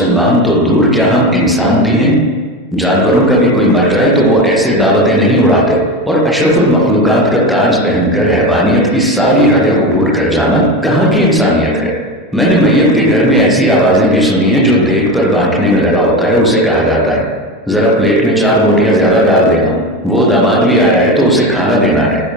مسلمان تو دور کیا ہم انسان بھی ہیں؟ جانوروں کا بھی کوئی مر جائے تو وہ ایسے دعوتیں نہیں اڑاتے، اور اشرف المخلوقات کا تاج پہن کر حیوانیت کی ساری حدیں عبور کر جانا کہاں کی انسانیت ہے؟ میں نے میت کے گھر میں ایسی آوازیں بھی سنی ہیں جو دیکھ پر بانٹنے میں لگا ہوتا ہے اسے کہا جاتا ہے ذرا پلیٹ میں 4 روٹیاں زیادہ ڈال دینا، وہ داماد بھی آیا ہے تو اسے کھانا دینا ہے۔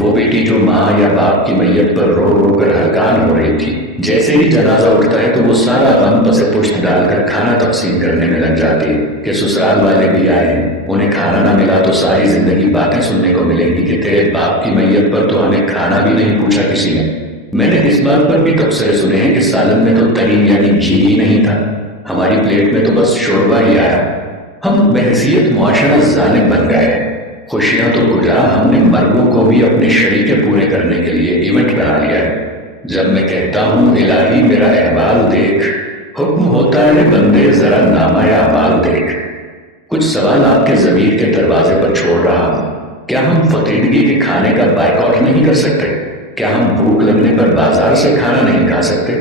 وہ بیٹی جو ماں یا باپ کی میت پر رو رو کر ہلکان ہو رہی تھی، جیسے ہی جنازہ اٹھتا ہے تو وہ سارا غم پس پشت ڈال کر کھانا تقسیم کرنے میں لگ جاتی ہے کہ سسرال والے بھی آئے ہیں، انہیں کھانا نہ ملا تو ساری زندگی باتیں سننے کو ملیں گی کہ تیرے باپ کی میت پر تو ہمیں کھانا بھی نہیں پوچھا کسی نے۔ میں نے اس بات پر بھی تبصرے سنے ہیں کہ سالن میں تو ترین یعنی جی ہی نہیں تھا، ہماری پلیٹ میں تو بس شوربہ ہی آیا۔ ہم بحیثیت معاشرہ ظالم بن گئے ہیں۔ خوشیاں تو کجا، ہم نے مرگوں کو بھی اپنے شریکے پورے کرنے کے لیے ایونٹ بنا لیا ہے۔ جب میں کہتا ہوں الہی میرا احوال دیکھ، حکم ہوتا ہے بندے ذرا نامہ اعمال دیکھ۔ کچھ سوال آپ کے ضمیر کے دروازے پر چھوڑ رہا ہوں۔ کیا ہم فقیدگی کے کھانے کا بائیکاٹ نہیں کر سکتے؟ کیا ہم بھوک لگنے پر بازار سے کھانا نہیں کھا سکتے؟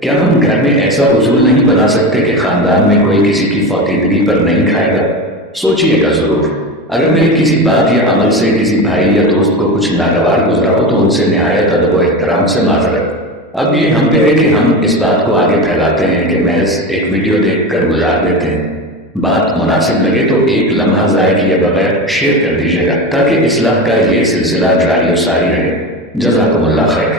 کیا ہم گھر میں ایسا اصول نہیں بنا سکتے کہ خاندان میں کوئی کسی کی فقیدگی پر نہیں کھائے گا؟ سوچئے گا ضرور۔ اگر میرے کسی بات یا عمل سے کسی بھائی یا دوست کو کچھ ناگوار گزرا ہو تو ان سے نہایت ادب و احترام سے معذرت۔ اب یہ ہم پہ ہے کہ ہم اس بات کو آگے پھیلاتے ہیں کہ محض ایک ویڈیو دیکھ کر گزار دیتے ہیں۔ بات مناسب لگے تو ایک لمحہ ضائع کیے بغیر شیئر کر دیجیے گا تاکہ اصلاح کا یہ سلسلہ جاری و ساری رہے۔ جزاکم اللہ خیر۔